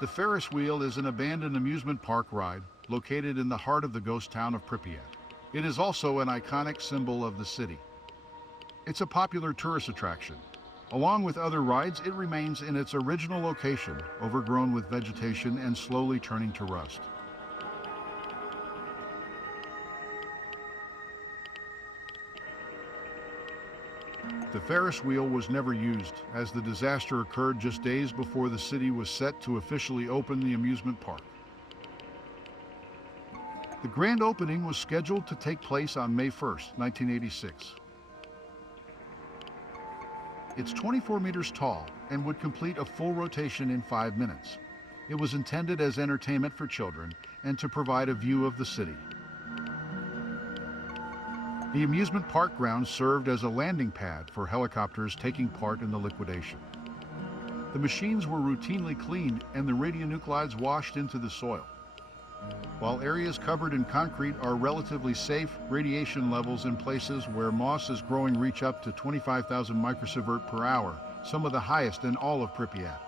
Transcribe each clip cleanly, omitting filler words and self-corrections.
The Ferris wheel is an abandoned amusement park ride located in the heart of the ghost town of Pripyat. It is also an iconic symbol of the city. It's a popular tourist attraction. Along with other rides, it remains in its original location, overgrown with vegetation and slowly turning to rust. The Ferris wheel was never used, as the disaster occurred just days before the city was set to officially open the amusement park. The grand opening was scheduled to take place on May 1st, 1986. It's 24 meters tall and would complete a full rotation in 5 minutes. It was intended as entertainment for children and to provide a view of the city. The amusement park grounds served as a landing pad for helicopters taking part in the liquidation. The machines were routinely cleaned and the radionuclides washed into the soil. While areas covered in concrete are relatively safe, radiation levels in places where moss is growing reach up to 25,000 microsievert per hour, some of the highest in all of Pripyat.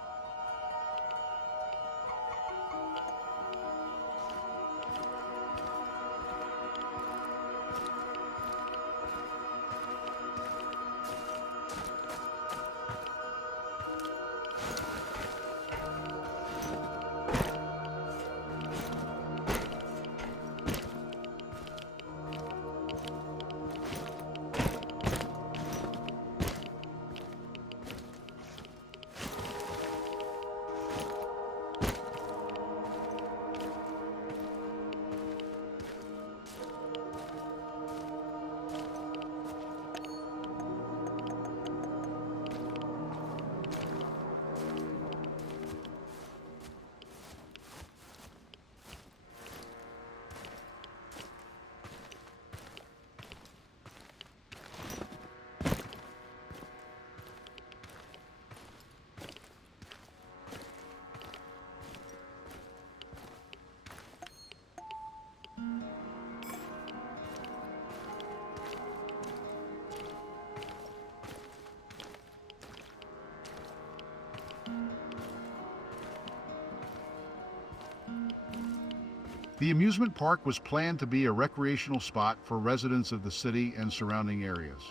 The amusement park was planned to be a recreational spot for residents of the city and surrounding areas.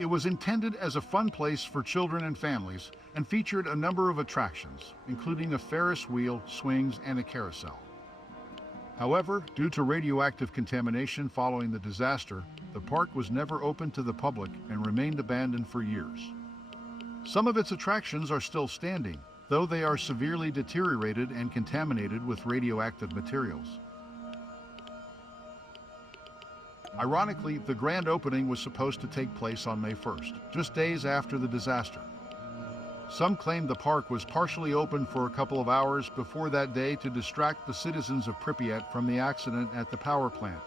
It was intended as a fun place for children and families and featured a number of attractions, including a Ferris wheel, swings, and a carousel. However, due to radioactive contamination following the disaster, the park was never opened to the public and remained abandoned for years. Some of its attractions are still standing, though they are severely deteriorated and contaminated with radioactive materials. Ironically, the grand opening was supposed to take place on May 1st, just days after the disaster. Some claim the park was partially open for a couple of hours before that day to distract the citizens of Pripyat from the accident at the power plant.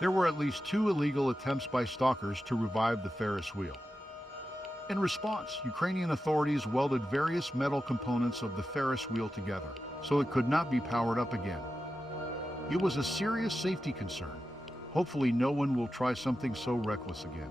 There were at least 2 illegal attempts by stalkers to revive the Ferris wheel. In response, Ukrainian authorities welded various metal components of the Ferris wheel together, so it could not be powered up again. It was a serious safety concern. Hopefully no one will try something so reckless again.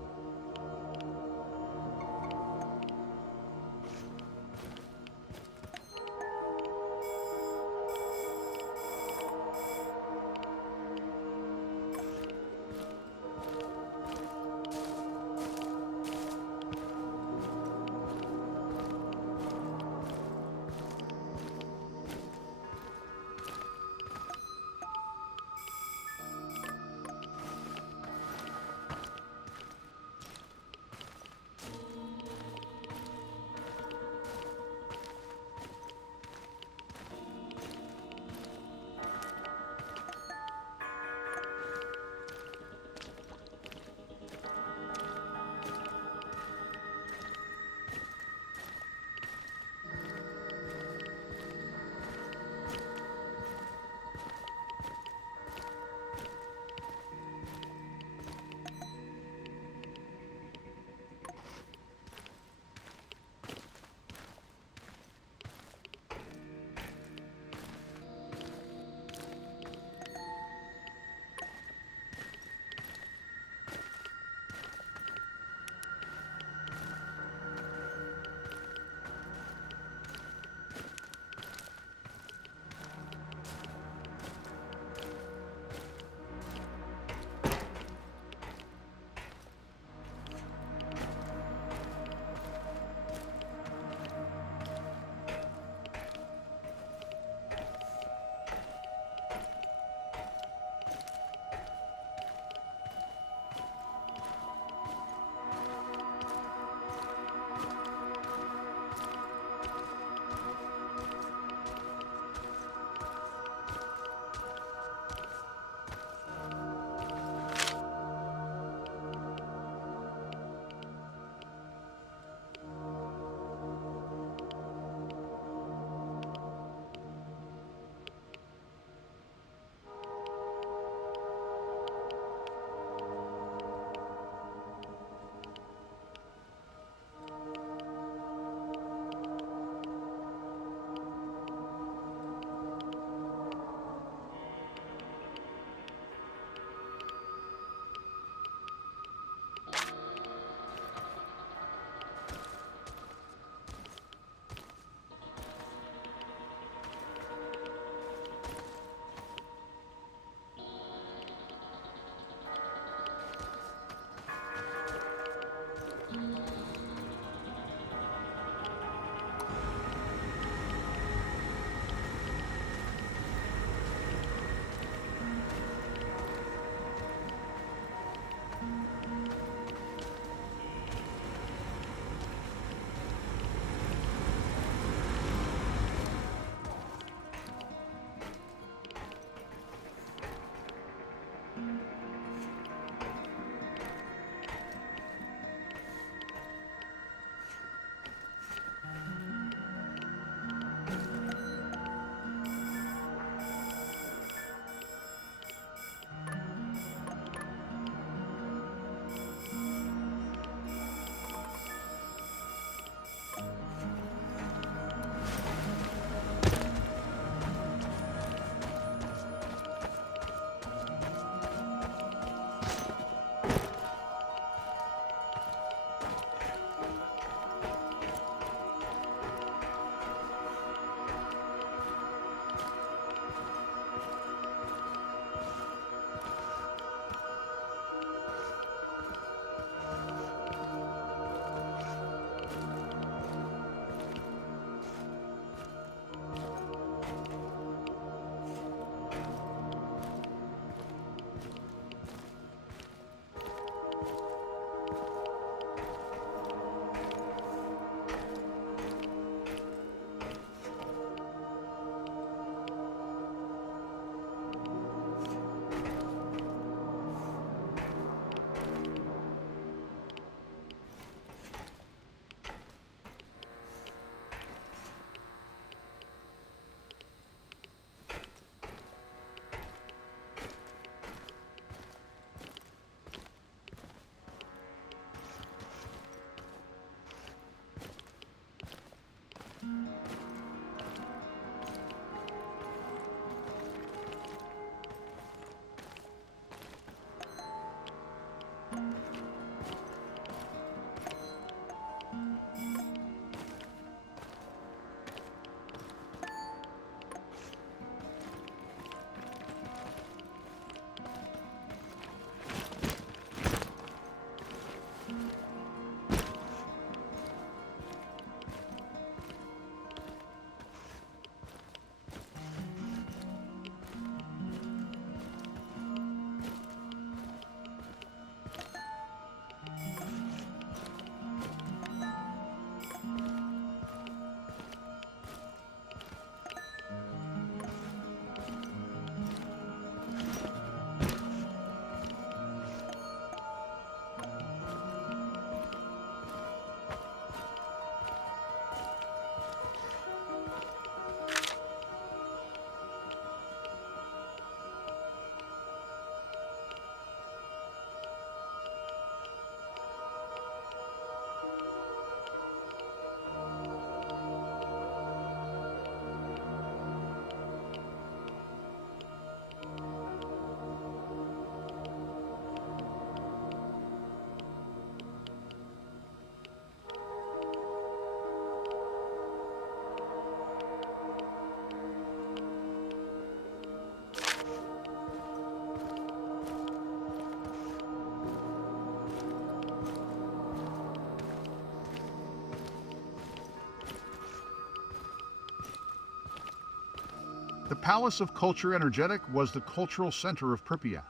Palace of Culture Energetic was the cultural center of Pripyat.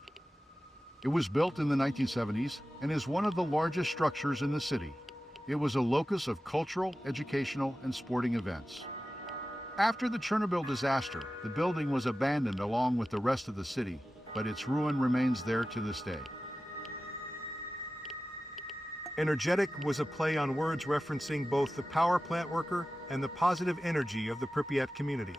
It was built in the 1970s and is one of the largest structures in the city. It was a locus of cultural, educational, and sporting events. After the Chernobyl disaster, the building was abandoned along with the rest of the city, but its ruin remains there to this day. Energetic was a play on words referencing both the power plant worker and the positive energy of the Pripyat community.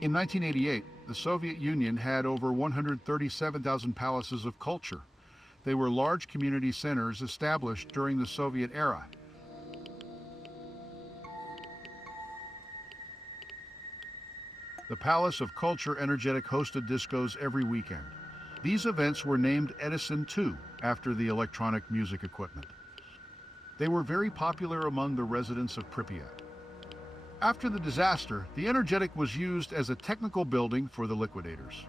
In 1988, the Soviet Union had over 137,000 palaces of culture. They were large community centers established during the Soviet era. The Palace of Culture Energetic hosted discos every weekend. These events were named Edison II, after the electronic music equipment. They were very popular among the residents of Pripyat. After the disaster, the Energetic was used as a technical building for the liquidators.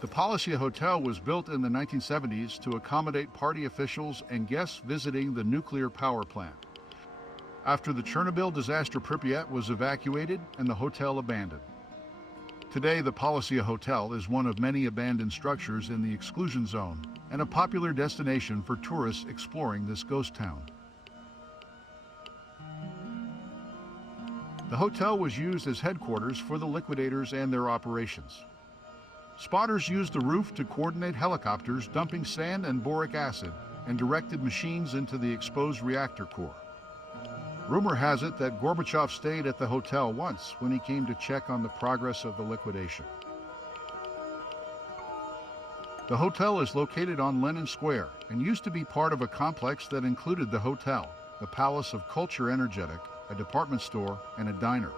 The Policia Hotel was built in the 1970s to accommodate party officials and guests visiting the nuclear power plant. After the Chernobyl disaster, Pripyat was evacuated and the hotel abandoned. Today, the Policia Hotel is one of many abandoned structures in the exclusion zone and a popular destination for tourists exploring this ghost town. The hotel was used as headquarters for the liquidators and their operations. Spotters used the roof to coordinate helicopters dumping sand and boric acid and directed machines into the exposed reactor core. Rumor has it that Gorbachev stayed at the hotel once when he came to check on the progress of the liquidation. The hotel is located on Lenin Square and used to be part of a complex that included the hotel, the Palace of Culture Energetic, a department store, and a diner.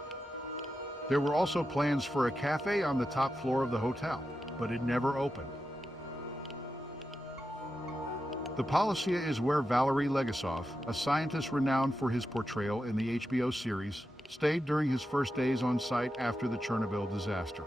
There were also plans for a cafe on the top floor of the hotel, but it never opened. The Policia is where Valery Legasov, a scientist renowned for his portrayal in the HBO series, stayed during his first days on site after the Chernobyl disaster.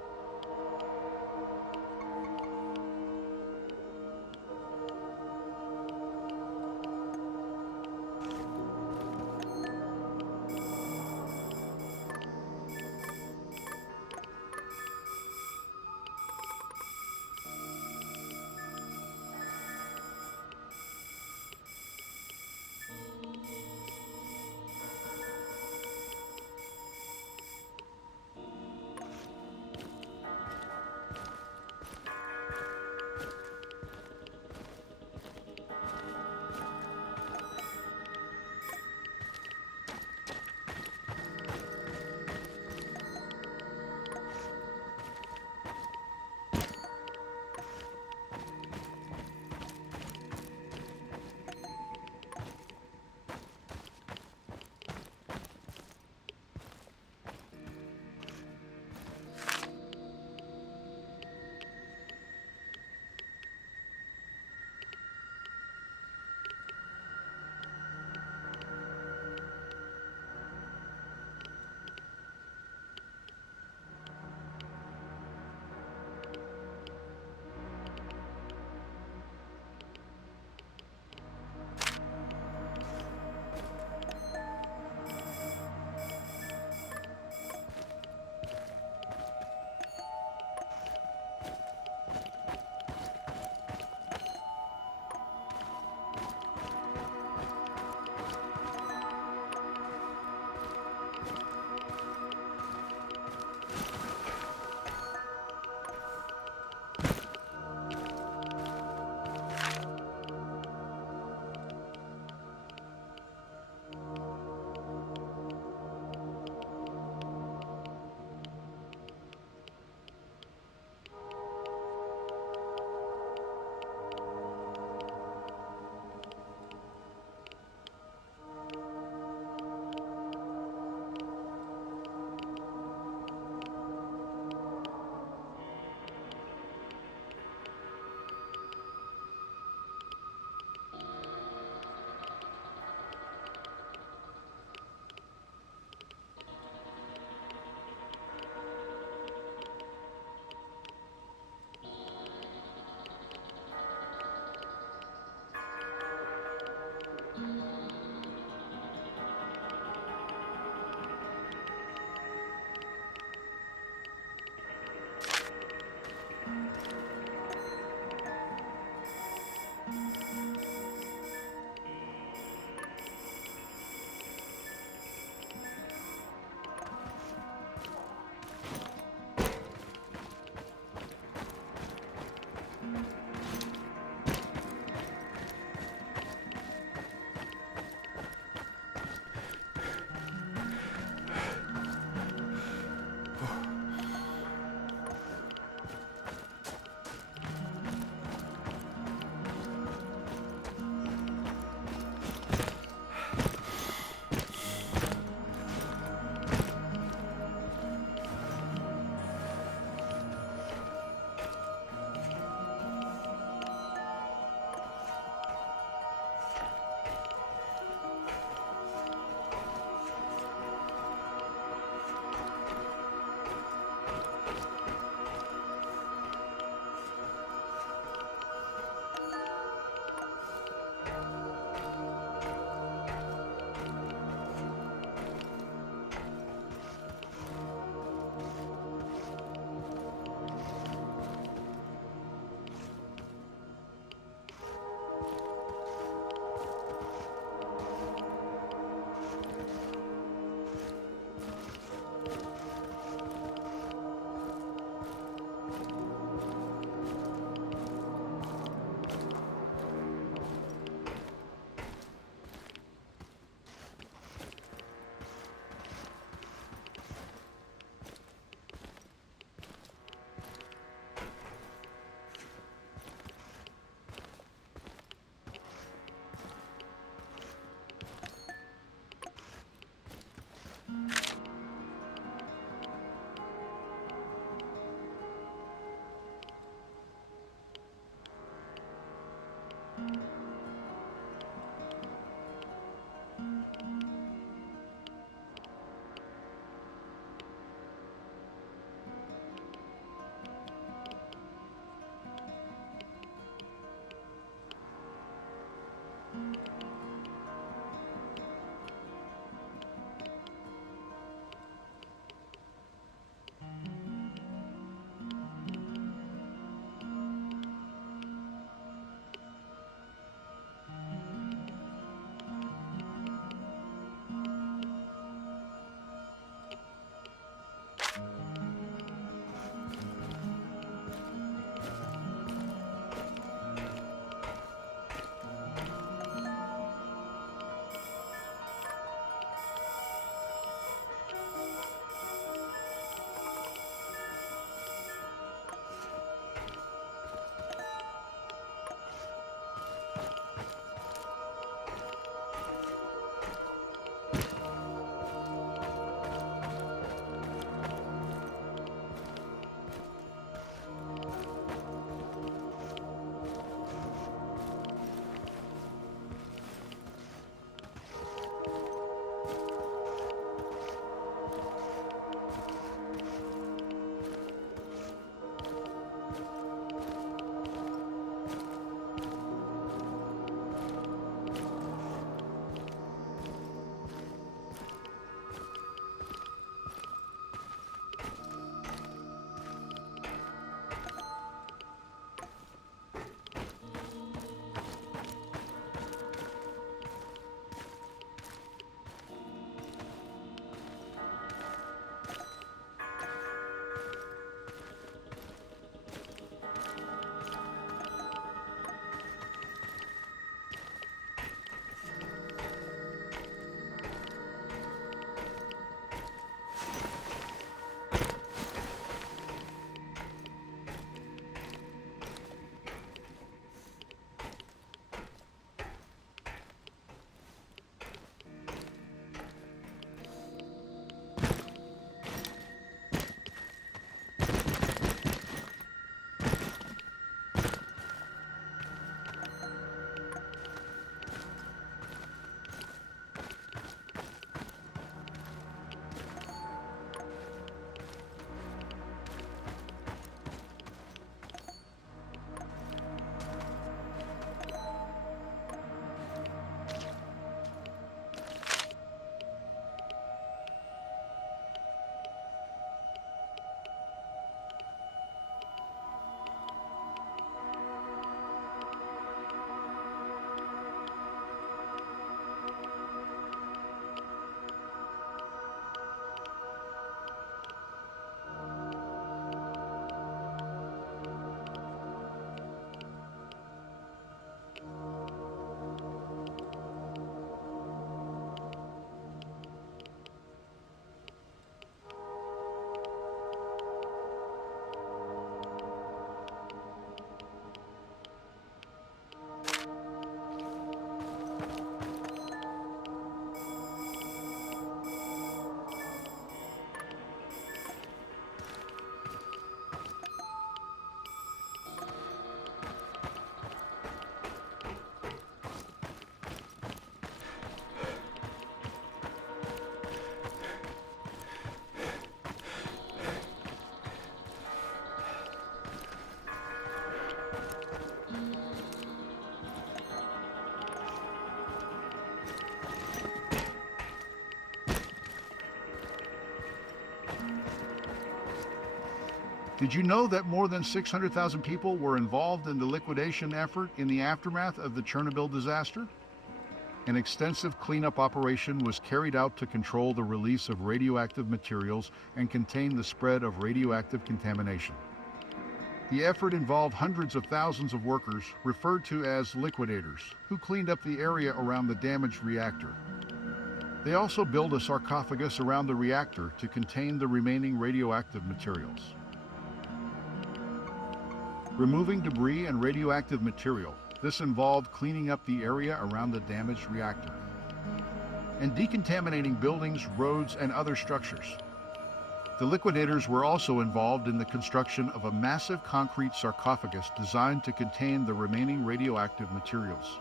Did you know that more than 600,000 people were involved in the liquidation effort in the aftermath of the Chernobyl disaster? An extensive cleanup operation was carried out to control the release of radioactive materials and contain the spread of radioactive contamination. The effort involved hundreds of thousands of workers, referred to as liquidators, who cleaned up the area around the damaged reactor. They also built a sarcophagus around the reactor to contain the remaining radioactive materials. Removing debris and radioactive material, this involved cleaning up the area around the damaged reactor and decontaminating buildings, roads, and other structures. The liquidators were also involved in the construction of a massive concrete sarcophagus designed to contain the remaining radioactive materials.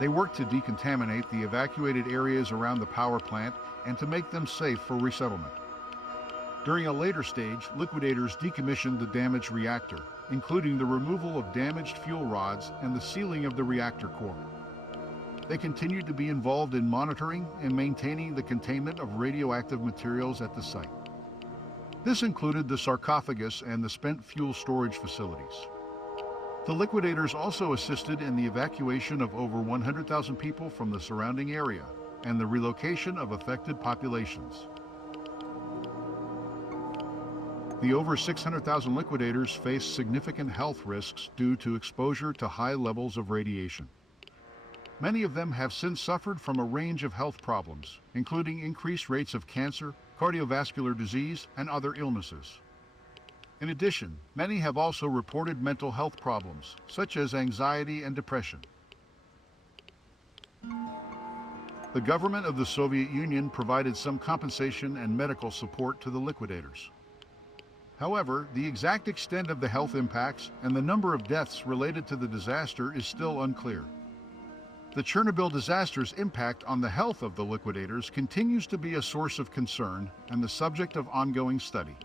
They worked to decontaminate the evacuated areas around the power plant and to make them safe for resettlement. During a later stage, liquidators decommissioned the damaged reactor, including the removal of damaged fuel rods and the sealing of the reactor core. They continued to be involved in monitoring and maintaining the containment of radioactive materials at the site. This included the sarcophagus and the spent fuel storage facilities. The liquidators also assisted in the evacuation of over 100,000 people from the surrounding area and the relocation of affected populations. The over 600,000 liquidators faced significant health risks due to exposure to high levels of radiation. Many of them have since suffered from a range of health problems, including increased rates of cancer, cardiovascular disease, and other illnesses. In addition, many have also reported mental health problems, such as anxiety and depression. The government of the Soviet Union provided some compensation and medical support to the liquidators. However, the exact extent of the health impacts and the number of deaths related to the disaster is still unclear. The Chernobyl disaster's impact on the health of the liquidators continues to be a source of concern and the subject of ongoing study.